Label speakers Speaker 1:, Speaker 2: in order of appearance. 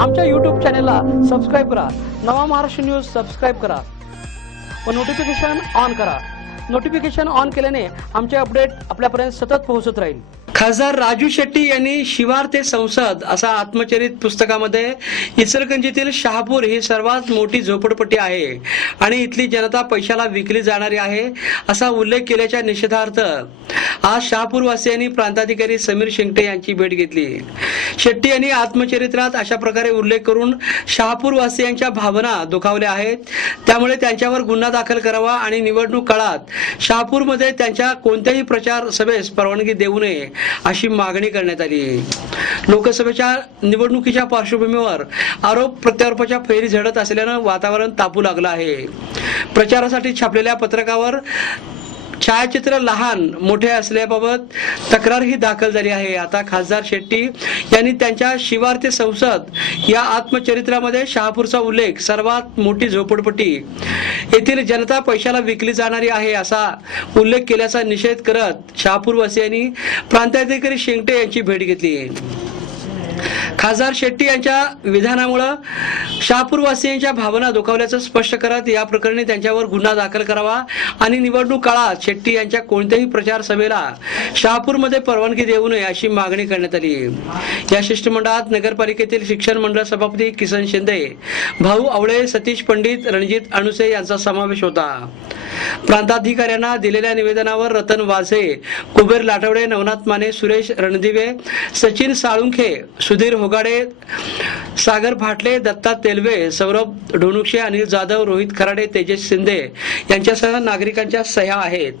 Speaker 1: आमच्या यूट्यूब चॅनेलला सबस्क्राईब करा. नवा महाराष्ट्र न्यूज सबस्क्राईब करा. व नोटिफिकेशन ऑन करा. नोटिफिकेशन ऑन केल्याने आमचे अपडेट आपल्यापर्यंत सतत पोहोचत राहील. खासदार राजू शेट्टी यांनी शिवार ते संसद असा आत्मचरित पुस्तकामध्ये इचलकंजीतील शहापूर ही सर्वात मोठी झोपडपट्टी आहे आणि इथली जनता पैशाला विकली जाणारी आहे असा उल्लेख केल्याच्या निषेधार्थ आज शहापूरवासियांनी प्रांताधिकारी समीर शिंगटे यांची भेट घेतली. शेट्टी यांनी आत्मचरित्रात अशा प्रकारे उल्लेख करून शहापूरवासियांच्या भावना दुखावल्या आहेत. त्यामुळे त्यांच्यावर गुन्हा दाखल करावा आणि निवडणूक काळात शहापूरमध्ये त्यांच्या कोणत्याही प्रचार सभेस परवानगी देऊ नये अशी मागणी करण्यात आली. लोकसभेच्या निवडणुकीच्या पार्श्वभूमीवर आरोप प्रत्यारोपाच्या फेरी झडत असल्यानं वातावरण तापू लागलं आहे. प्रचारासाठी छापलेल्या पत्रकावर छायाचित्र लहान मोठे असल्याबाबत तक्रार ही दाखल झाली आहे. आता खासदार शेट्टी यांनी त्यांच्या शिवार ते संसद या आत्मचरित्रामध्ये शहापूरचा उल्लेख सर्वात मोठी झोपडपट्टी. येथील जनता पैशाला विकली जाणारी आहे असा उल्लेख केल्याचा निषेध करत शहापूरवासियांनी प्रांताधिकारी शेंगटे यांची भेट घेतली. खासदार शेट्टी यांच्या विधानामुळं शहापूरवासियांच्या भावना दुखावल्याचं स्पष्ट करत या प्रकरणी त्यांच्यावर गुन्हा दाखल करावा आणि निवडणूक काळात शेट्टी यांच्या कोणत्याही प्रचार सभेला शहापूरमध्ये परवानगी देऊ नये अशी मागणी करण्यात आली. या शिष्टमंडळात नगरपालिकेतील शिक्षण मंडळ सभापती किसन शिंदे भाऊ आवळे सतीश पंडित रणजित अणुसे यांचा समावेश होता. प्रांताधिकाऱ्यांना दिलेल्या निवेदनावर रतन वाझे कुबेर लाटवडे नवनाथ माने सुरेश रणदिवे सचिन साळुंखे सुधीर होगाडे सागर भाटले दत्ता तेलवे सौरभ ढोणुक्षे अनिल जाधव रोहित खराडे तेजस शिंदे यांच्यासह नागरिकांच्या सह्या आहेत.